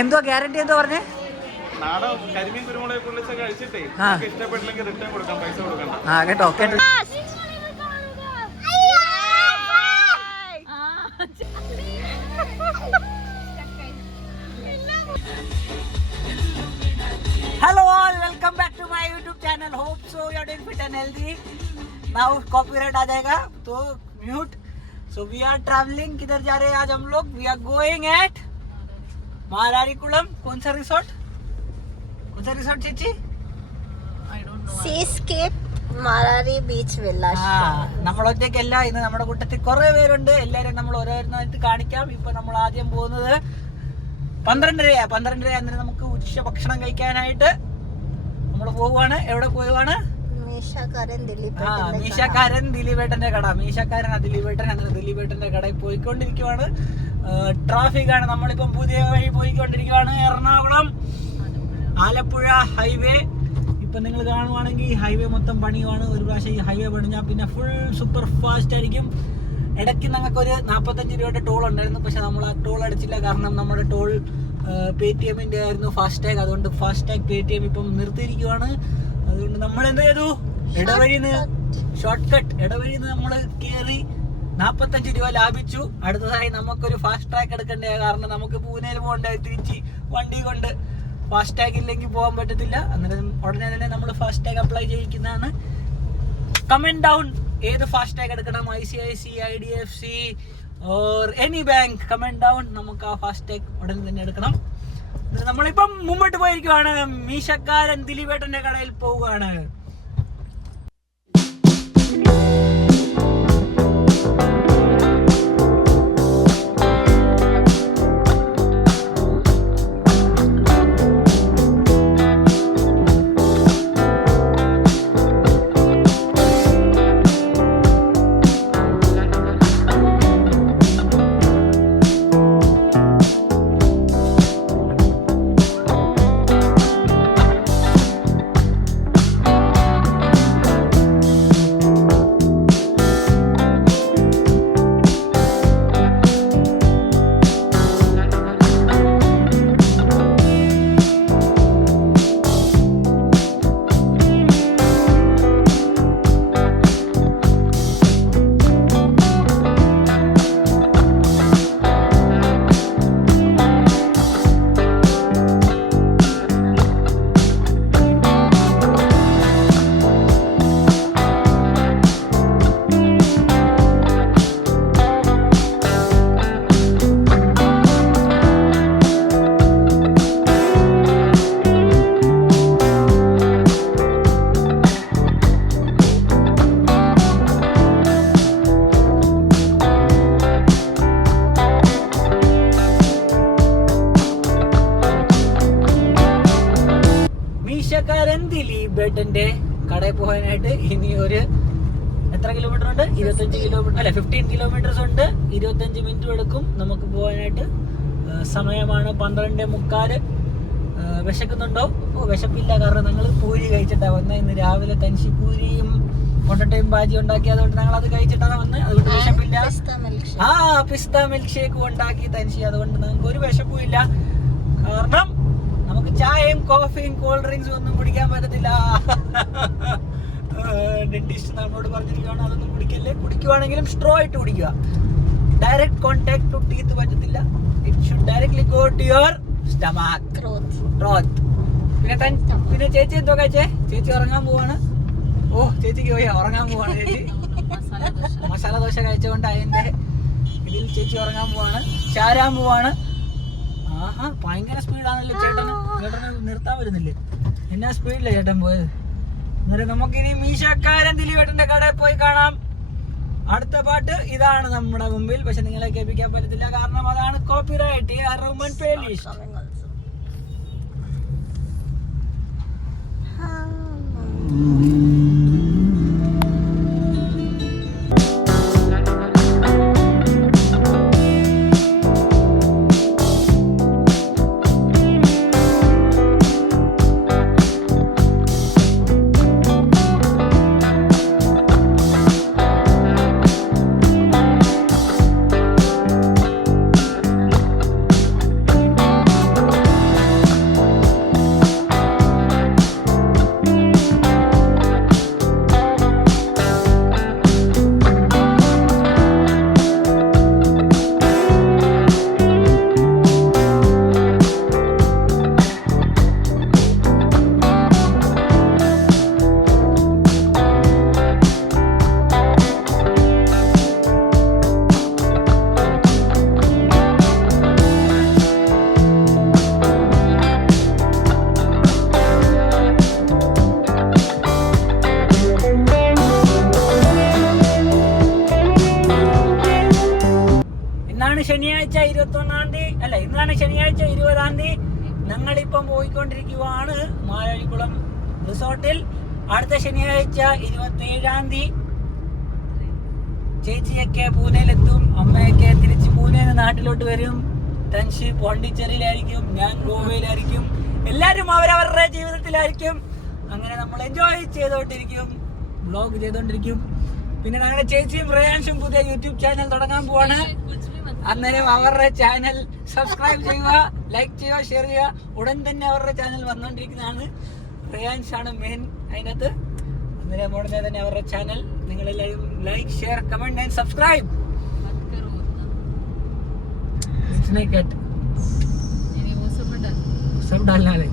എന്തോ ഗ്യാരണ്ടി എന്തോ പറഞ്ഞേ? കരിമീൻ കുരുമുളക് പൊള്ളിച്ച കഴിച്ചിട്ടേ ഇഷ്ടപ്പെട്ടില്ലെങ്കിൽ റിട്ടേൺ കൊടുക്കാം, പൈസ കൊടുക്കണ്ട. കേട്ടോ കേട്ടോ. Hello all, welcome back to my YouTube channel. Hope so you are doing fit and healthy. Now copyright आ जाएगा तो mute. So we are traveling. किधर जा रहे हैं आज हम लोग? We are going at Mararikulam. कौन सा रिसोर्ट ചേച്ചി? സീസ്കേപ്പ് മാരാരി ബീച്ച് വില്ലാസ്. നമ്മളൊറ്റയ്ക്കല്ല, ഇന്ന് നമ്മുടെ കൂട്ടത്തിൽ കുറെ പേരുണ്ട്. എല്ലാവരും നമ്മൾ ഓരോരുത്തരായിട്ട് കാണിക്കാം. ഇപ്പൊ നമ്മൾ ആദ്യം പോകുന്നത് 12:30 അന്നേരം നമുക്ക് ഉച്ച ഭക്ഷണം കഴിക്കാനായിട്ട് നമ്മൾ പോവുകയാണ്. എവിടെ പോവുകയാണ്? മീശക്കാരൻ ദിലീപേട്ടന്റെ കട. ദിലീപേട്ടൻ അങ്ങനെ ദിലീപേട്ടന്റെ കടയിൽ പോയിക്കൊണ്ടിരിക്കുവാണ്. ട്രാഫിക് ആണ്. നമ്മളിപ്പം പുതിയ വഴി പോയിക്കൊണ്ടിരിക്കുവാണ്. എറണാകുളം ആലപ്പുഴ ഹൈവേ. ഇപ്പൊ നിങ്ങൾ കാണുവാണെങ്കിൽ ഹൈവേ മൊത്തം പണിയുവാണ്. ഒരു പ്രാവശ്യം ഈ ഹൈവേ പണിഞ്ഞാൽ പിന്നെ ഫുൾ സൂപ്പർ ഫാസ്റ്റ് ആയിരിക്കും. ഇടയ്ക്ക് ഞങ്ങൾക്ക് ഒരു 45 രൂപയുടെ ടോൾ ഉണ്ടായിരുന്നു, പക്ഷെ നമ്മൾ ആ ടോൾ അടിച്ചില്ല. കാരണം നമ്മുടെ ടോൾ പേടിഎമ്മിന്റെ ആയിരുന്നു ഫാസ്ടാഗ്. അതുകൊണ്ട് ഫാസ്ടാഗ് പേടിഎം ഇപ്പം നിർത്തിയിരിക്കുവാണ്. അതുകൊണ്ട് നമ്മൾ എന്ത് ചെയ്തു? ഷോർട്ട് കട്ട് ഇടവഴിന്ന് നമ്മൾ കയറി 45 രൂപ ലാഭിച്ചു. അടുത്തതായി നമുക്കൊരു ഫാസ്റ്റ് ട്രാക്ക് എടുക്കണ്ടേ, കാരണം നമുക്ക് പൂനെയിൽ പോകണ്ടേ. തിരിച്ച് വണ്ടി കൊണ്ട് ഫാസ്ടാഗ് ഇല്ലെങ്കിൽ പോകാൻ പറ്റത്തില്ല. അന്നേരം ഉടനെ തന്നെ നമ്മൾ ഫാസ്ടാഗ് അപ്ലൈ ചെയ്യിക്കുന്നതാണ്. കമന്റ് ഡൗൺ ഏത് ഫാസ്ടാഗ് എടുക്കണം, ICICI, IDFC or any bank. Comment down. നമുക്ക് ആ ഫാസ്ടാഗ് ഉടനെ തന്നെ എടുക്കണം. നമ്മളിപ്പം മുമ്പോട്ട് പോയിരിക്കുവാണ്. മീശക്കാരൻ ദിലീപേട്ടന്റെ കടയിൽ പോവുകയാണ്. ദിലീപേട്ടന്റെ കടയിൽ പോകാനായിട്ട് ഇനി ഒരു എത്ര കിലോമീറ്റർ ഉണ്ട്? 15 കിലോമീറ്റേഴ്സ് ഉണ്ട്. 25 മിനിറ്റ് എടുക്കും നമുക്ക് പോകാനായിട്ട്. സമയമാണ് 12:45. വിശക്കുന്നുണ്ടോ? വിശപ്പില്ല, കാരണം ഞങ്ങൾ പൂരി കഴിച്ചിട്ടാണ് വന്നത്. ഇന്ന് രാവിലെ തൻഷി പൂരിയും പൊട്ടറ്റയും ബാജി ഉണ്ടാക്കി, അതുകൊണ്ട് ഞങ്ങൾ അത് കഴിച്ചിട്ടാണ് വന്നത്. അതുകൊണ്ട് വിശപ്പില്ല. പിസ്ത മിൽക്ക് ഷേക്കും ഉണ്ടാക്കി തൻഷി, അതുകൊണ്ട് നമുക്ക് ഒരു വിശപ്പും ഇല്ല. കാരണം നമുക്ക് ചായയും കോഫിയും കോൾഡ് ഡ്രിങ്ക്സും ഒന്നും കുടിക്കാൻ പറ്റത്തില്ല. ഡെന്റിസ്റ്റ് നമ്മളോട് പറഞ്ഞിരിക്കുകയാണ് അതൊന്നും കുടിക്കല്ലേ. കുടിക്കുവാണെങ്കിലും സ്ട്രോ ഇട്ട് കുടിക്കുക. ഡയറക്റ്റ് കോണ്ടാക്ട് ടു ടീത്ത് പറ്റത്തില്ല. It should directly go to your stomach, throat. പിന്നെ ചേച്ചി എന്തോ കഴിച്ചേ? ചേച്ചി ഉറങ്ങാൻ പോവാണ്. ചേച്ചിക്ക് പോയി ഉറങ്ങാൻ പോവാണ്. ചേച്ചി മസാല ദോശ കഴിച്ചുകൊണ്ട് അതിന്റെ ഇതിൽ ചേച്ചി ഉറങ്ങാൻ പോവാണ്, ചാരാൻ പോവാണ്. ഭയങ്കര സ്പീഡാണല്ലോ ചേട്ടന് നിർത്താൻ വരുന്നില്ലേ? എന്നാ സ്പീഡില്ല ചേട്ടൻ പോയത്. അന്നേരം നമുക്കിനി മീശക്കാരൻ ദിലീപേട്ടന്റെ കടയിൽ പോയി കാണാം. അടുത്ത പാട്ട് ഇതാണ് നമ്മുടെ മുമ്പിൽ, പക്ഷെ നിങ്ങളെ കേൾപ്പിക്കാൻ പറ്റത്തില്ല, കാരണം അതാണ് കോപ്പിറൈറ്റ്. തീയതി ഞങ്ങളിപ്പം പോയിക്കൊണ്ടിരിക്കുവാണ് മാരാരിക്കുളം റിസോർട്ടിൽ. അടുത്ത ശനിയാഴ്ച 27 തീയതി ചേച്ചിയൊക്കെ പൂനെയിലെത്തും, അമ്മയൊക്കെ തിരിച്ച് പൂനെയിൽ നിന്ന് നാട്ടിലോട്ട് വരും. തൻഷി പോണ്ടിച്ചേരിയിലായിരിക്കും, ഞാൻ ഗോവയിലായിരിക്കും, എല്ലാവരും അവരവരുടെ ജീവിതത്തിലായിരിക്കും. അങ്ങനെ നമ്മൾ എൻജോയ് ചെയ്തോണ്ടിരിക്കും, വ്ളോഗ് ചെയ്തോണ്ടിരിക്കും. പിന്നെ ഞങ്ങളുടെ ചേച്ചിയും റയാൻഷും പുതിയ യൂട്യൂബ് ചാനൽ തുടങ്ങാൻ പോവാണ്. അന്നേരം അവരുടെ ചാനൽ സബ്സ്ക്രൈബ് ചെയ്യുക, ലൈക്ക് ചെയ്യുക, ഷെയർ ചെയ്യുക. ഉടൻ തന്നെ അവരുടെ ചാനൽ വന്നുകൊണ്ടിരിക്കുന്നതാണ്. റയാൻഷ് ആണ് മെയിൻ അതിനകത്ത്. അന്നേരം ഉടനെ തന്നെ അവരുടെ ചാനൽ നിങ്ങളെല്ലാവരും like, share, comment and subscribe. सब डालना है.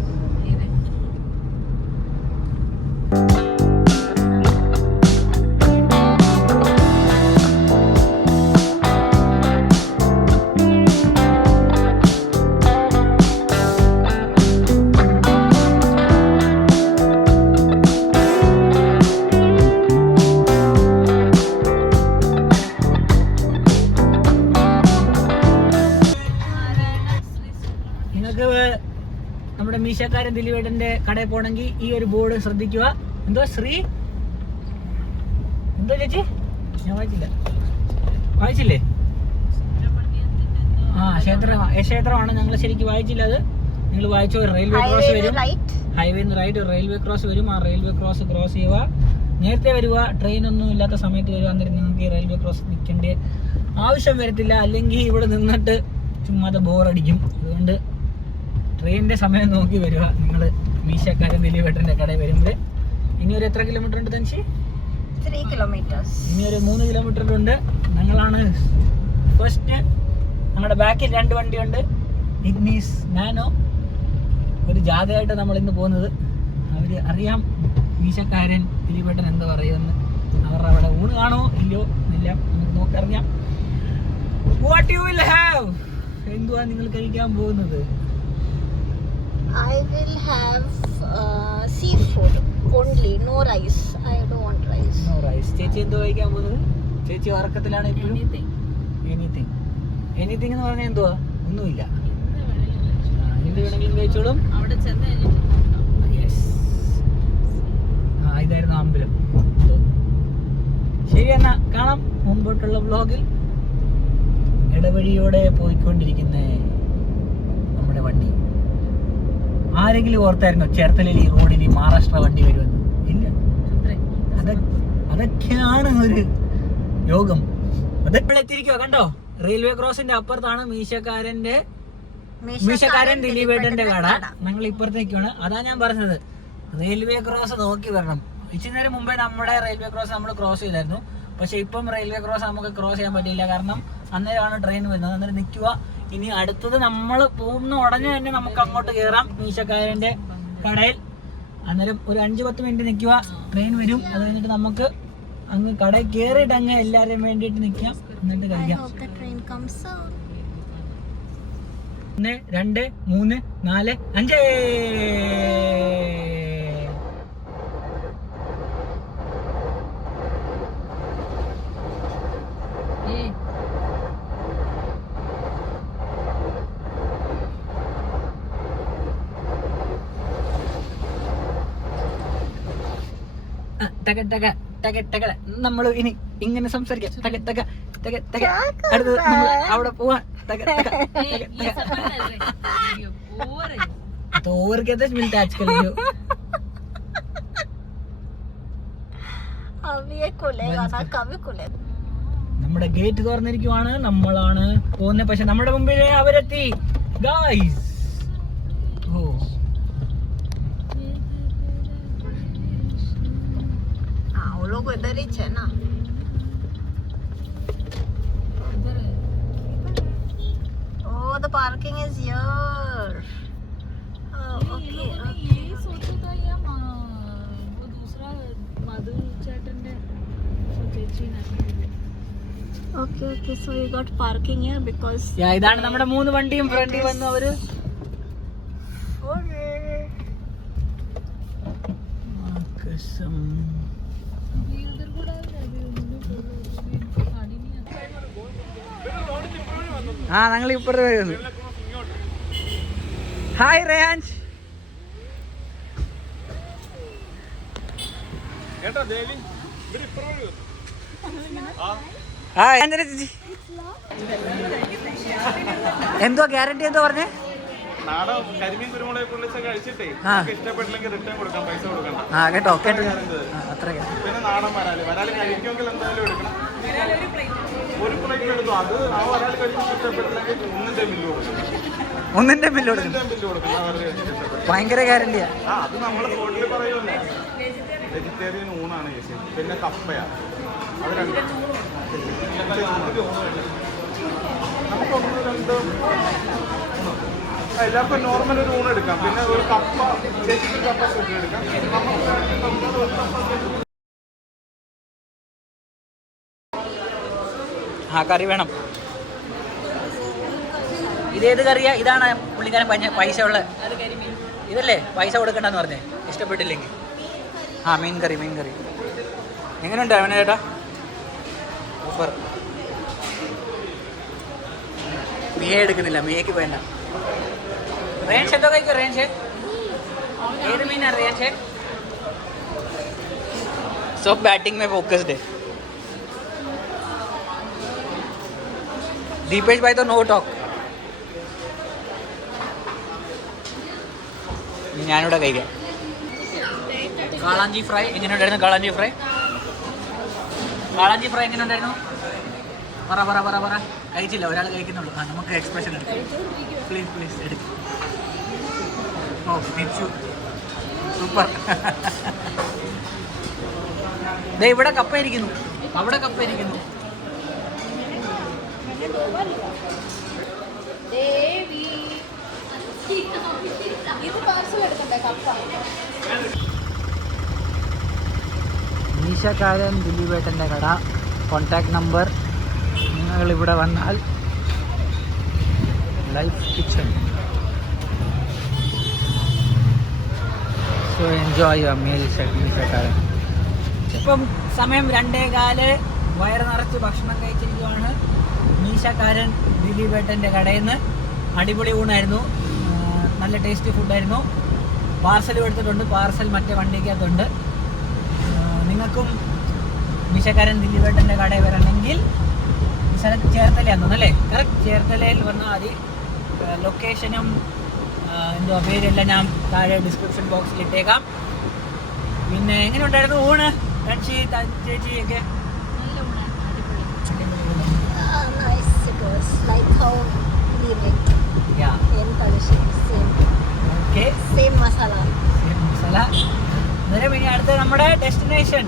നമ്മുടെ മീശക്കാരൻ ദിലീപേട്ടന്റെ കടയിൽ പോകണമെങ്കിൽ ഈ ഒരു ബോർഡ് ശ്രദ്ധിക്കുക. എന്തോ ശ്രീ എന്തോ ചേച്ചി ഞാൻ വായിച്ചില്ലേ? ക്ഷേത്രമാണ്. ഞങ്ങൾ ശരിക്കും വായിച്ചില്ല. അത് നിങ്ങൾ വായിച്ചോ. റെയിൽവേ ക്രോസ് വരും, ഹൈവേന്ന് റൈറ്റ് റെയിൽവേ ക്രോസ് വരും. ആ റെയിൽവേ ക്രോസ് ചെയ്യുക. നേരത്തെ വരിക, ട്രെയിൻ ഒന്നും ഇല്ലാത്ത സമയത്ത് വരിക. അന്നേരം നിങ്ങൾക്ക് ഈ റെയിൽവേ ക്രോസ് നിൽക്കേണ്ട ആവശ്യം വരത്തില്ല. അല്ലെങ്കിൽ ഇവിടെ നിന്നിട്ട് ചുമ്മാതെ ബോറടിക്കും. അതുകൊണ്ട് ട്രെയിനിന്റെ സമയം നോക്കി വരിക നിങ്ങൾ മീശക്കാരൻ ദിലീപേട്ടന്റെ കടയിൽ വരുമ്പോൾ. ഇനി ഒരു എത്ര കിലോമീറ്റർ ഉണ്ട് തൻഷി? 3 kilometers. ഇനി ഒരു 3 കിലോമീറ്റർ ഉണ്ട്. ഞങ്ങളാണ് ഫസ്റ്റ്. നമ്മുടെ ബാക്കിൽ 2 വണ്ടിയുണ്ട്, ഇഗ്നീസ്, നാനോ. ഒരു ജാഥയായിട്ട് നമ്മൾ ഇന്ന് പോകുന്നത്. അവര് അറിയാം മീശക്കാരൻ ദിലീപേട്ടൻ എന്താ പറയുമെന്ന്. അവരുടെ അവിടെ ഊണ് കാണോ ഇല്ലയോ എന്നില്ല, നമുക്ക് നോക്കറിയാം. What you will have? എന്തുവാ നിങ്ങൾ കഴിക്കാൻ പോകുന്നത്? I will have seafood only, no rice. I don't want rice. No rice. ചേച്ചി എന്തോ കഴിക്കാൻ പോകുന്നത്? ചേച്ചി ഉറക്കത്തിലാണ് ഇപ്പോഴും. എനിത്തിങ് എന്ന് പറഞ്ഞാൽ എന്തുവാ? ഒന്നുമില്ല. എന്ത് വേണമെങ്കിലും കഴിച്ചോളും. ഇതായിരുന്നു അമ്പലം. ശരി, എന്നാ കാണാം മുമ്പോട്ടുള്ള വ്ലോഗിൽ. ഇടവഴിയോടെ പോയിക്കൊണ്ടിരിക്കുന്ന നമ്മുടെ വണ്ടി. ആരെങ്കിലും ഓർത്തായിരുന്നോ ചേർത്തലയിൽ ഈ റോഡിൽ മഹാരാഷ്ട്ര വണ്ടി വരുമെന്ന്? ഇല്ല. അതൊക്കെയാണ് ഒരു യോഗം. എത്തിയിരിക്കുക കണ്ടോ? റെയിൽവേ ക്രോസിന്റെ അപ്പുറത്താണ് മീശക്കാരൻ ദിലീപേട്ടന്റെ കട. ഞങ്ങൾ ഇപ്പുറത്തേക്കാണ്. അതാ ഞാൻ പറഞ്ഞത്, റെയിൽവേ ക്രോസ് നോക്കി വരണം. ഇച്ചിരി നേരം മുമ്പേ നമ്മുടെ റെയിൽവേ ക്രോസ് നമ്മൾ ക്രോസ് ചെയ്തായിരുന്നു. പക്ഷെ ഇപ്പം റെയിൽവേ ക്രോസ് നമുക്ക് ക്രോസ് ചെയ്യാൻ പറ്റില്ല. കാരണം അന്നേരമാണ് ട്രെയിൻ വരുന്നത്. അന്നേരം നിൽക്കുക. ഇനി അടുത്തത് നമ്മൾ പോകുന്ന ഉടനെ തന്നെ നമുക്ക് അങ്ങോട്ട് കയറാം മീശക്കാരന്റെ കടയിൽ. അന്നേരം ഒരു 5-10 മിനിറ്റ് നിൽക്കുക, ട്രെയിൻ വരും. അത് കഴിഞ്ഞിട്ട് നമുക്ക് അങ്ങ് കടയിൽ കയറിയിട്ട് അങ്ങ് എല്ലാവരെയും വേണ്ടിയിട്ട് നിൽക്കാം, എന്നിട്ട് കഴിക്കാം. 1 2 3 4 5. നമ്മൾ ഇനി ഇങ്ങനെ സംസാരിക്കാം. അടുത്തത് നമ്മൾ അവിടെ പോവാ. നമ്മുടെ ഗേറ്റ് തുറന്നിരിക്കുവാണ്. നമ്മളാണ് പോകുന്നത്. പക്ഷെ നമ്മുടെ മുമ്പിൽ അവരെത്തി ഗായ്സ്. ഓ, लोग इधर ही है ना. Oh, the parking is here. Oh, okay. ये सोचा था या वो दूसरा माधु चैटने सोची ना. Okay, so you got parking here because ഇതാണ് നമ്മുടെ 3 വണ്ടിയും ഫ്രണ്ടിൽ വന്നു അവര്. ഞങ്ങൾ ഇപ്പുറത്ത് വരുന്നു. ഹായ് റയാൻഷ്. കേട്ടോ ദേവി ഇവിടെ ഇപ്പുറം ഹായ് ചേച്ചി. എന്തോ ഗ്യാരണ്ടി എന്തോ പറഞ്ഞേ? നാടൻ കരിമീൻ കുരുമുളക് പൊള്ളിച്ച കഴിച്ചിട്ടേ ഇഷ്ടപ്പെട്ടില്ലെങ്കിൽ റിട്ടേൺ കൊടുക്കാം, പൈസ കൊടുക്കണ്ട. കേട്ടോ കേട്ടോ അത്ര. പിന്നെ നാടൻ വരാല് കഴിക്കുമെങ്കിൽ എന്തായാലും എടുക്കണം. ഒരു പ്ലേറ്റ് എടുത്തു, അത് ആ വരാൽ കഴിച്ചിട്ട് ഇഷ്ടപ്പെട്ടില്ലെങ്കിൽ ഒന്നിന്റെ ബില്ല് കൊടുക്കണം. ഭയങ്കര ഗ്യാരണ്ടിയാ. അത് നമ്മൾ സ്പോട്ടിൽ പറയുമല്ലേ. വെജിറ്റേറിയൻ ഊണാണ് ചേച്ചി, പിന്നെ കപ്പയാണ്. അത് രണ്ട് നമുക്ക് ഒന്ന് രണ്ട് എല്ലാവർക്കും നോർമൽ ഒരു ഊണ് എടുക്കാം. പിന്നെ ഒരു കപ്പ ചേച്ചിക്ക് ഒരു കപ്പ സെറ്റ് എടുക്കാം. കറി വേണം. ഇതേത് കറിയാ? ഇതാണ് പുള്ളിക്കാരൻ പൈസ ഉള്ള ഇതല്ലേ? പൈസ കൊടുക്കണ്ടെന്ന് പറഞ്ഞേ ഇഷ്ടപ്പെട്ടില്ലെങ്കിൽ. മീൻ കറി. എങ്ങനെയുണ്ട് അവനെ ചേട്ടാ? ഓഫർ. മിയ എടുക്കുന്നില്ല, മിയക്ക് വേണ്ട. റേഞ്ച് എന്തോ കഴിക്കും? റേഞ്ച് ഏത് മീനാ റേഞ്ച്? सब बैटिंग में फोकस्ड है. दीपेश भाई तो नो टॉक. ഞാനിവിടെ കഴിക്കാം. കാളാഞ്ചി ഫ്രൈ എങ്ങനെയുണ്ടായിരുന്നു? കാളാഞ്ചി ഫ്രൈ എങ്ങനെ ഉണ്ടായിരുന്നു? പറ. കഴിച്ചില്ല, ഒരാൾ കഴിക്കുന്നുള്ളൂ. നമുക്ക് എക്സ്പ്രഷൻ എടുക്കാം. പ്ലീസ് എടുക്കും. ഓ മിച്ചു സൂപ്പർ. ഇവിടെ കപ്പ ഇരിക്കുന്നു, അവിടെ കപ്പ ഇരിക്കുന്നു. മീശക്കാരൻ ദിലീപേട്ടൻ്റെ കട. Contact number. നിങ്ങളിവിടെ വന്നാൽ life kitchen. So enjoy your meals at Meeshakkaran. ഇപ്പം സമയം 2:15. വയറ് നിറച്ച് ഭക്ഷണം കഴിച്ചിരിക്കുകയാണ് മീശക്കാരൻ ദിലീപേട്ടൻ്റെ കടയിൽ നിന്ന്. അടിപൊളി ഊണായിരുന്നു, നല്ല ടേസ്റ്റി ഫുഡായിരുന്നു. പാർസലും എടുത്തിട്ടുണ്ട്, പാർസൽ മറ്റേ വണ്ടിക്കകത്തുണ്ട്. നിങ്ങൾക്കും മീശക്കാരൻ ദിലീപേട്ടൻ്റെ കടയിൽ വരണമെങ്കിൽ ഈ സ്ഥലത്ത് ചേർത്തലയാണെന്ന് തോന്നുന്നല്ലേ? കറക്റ്റ് ചേർത്തലയിൽ വന്നാൽ മതി. ലൊക്കേഷനും എന്തോ പേരെല്ലാം ഞാൻ താഴെ ഡിസ്ക്രിപ്ഷൻ ബോക്സിൽ ഇട്ടേക്കാം. പിന്നെ എങ്ങനെ ഉണ്ടായിരുന്നു ഊണ്? ചേച്ചിയൊക്കെ അന്നേരം ഇനി അടുത്ത നമ്മുടെ destination.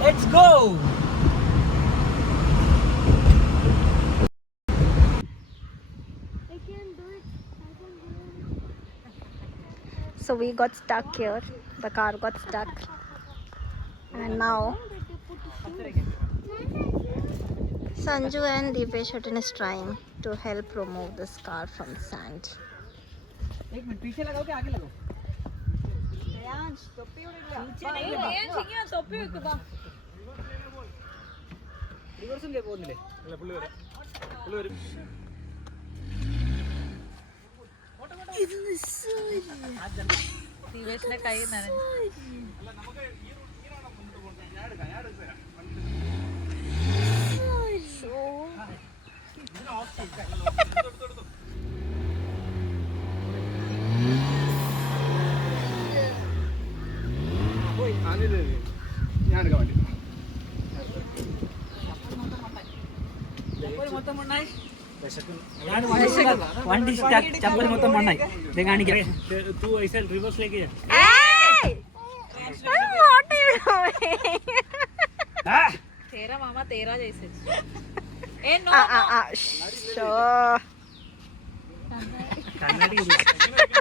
Let's go. So we got stuck here. The car got stuck. And now Sanju and Deepesh is trying to help remove this car from sand. एक मिनट पीछे लगाओ कि आगे लगाओ? കൈ നനഞ്ഞു. വണ്ടി ചപ്പൽ മൊത്തം മണ്ണായി. ഇത് കാണിക്കാം. रिवर्स लेके जा. What are you doing? तेरा मामा तेरा जैसे. Sure.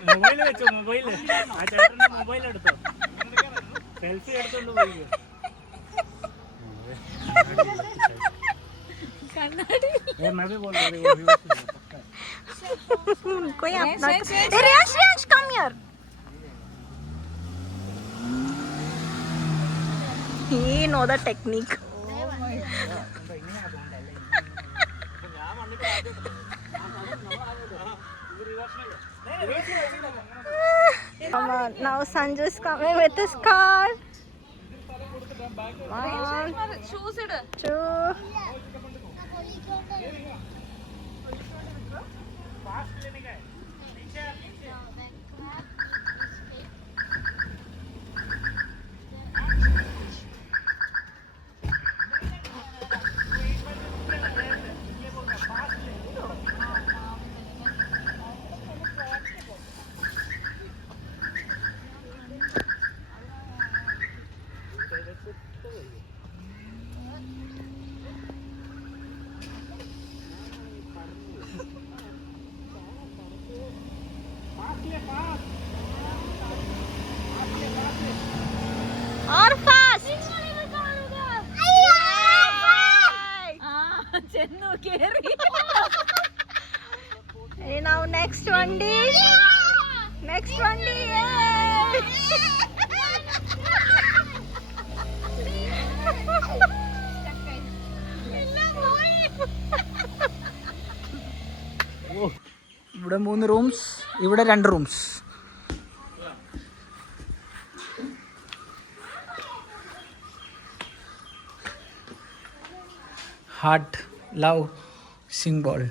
മൊബൈൽ വെച്ചോ, മൊബൈൽ ആ ചേട്ടന്റെ മൊബൈൽ എടുത്തോ, സെൽഫി എടുത്തോണ്ട് പോയി. कोई अपना Riyansh come here. He know the technique. Come on, now Sanju is coming with his car. One, shoes it. 2. Or fast. ചെന്നു കേറി. Hey, now next one day. Next one day. ഇവിടെ 3 റൂംസ്, ഇവിടെ 2 rooms. Heart, love, symbol.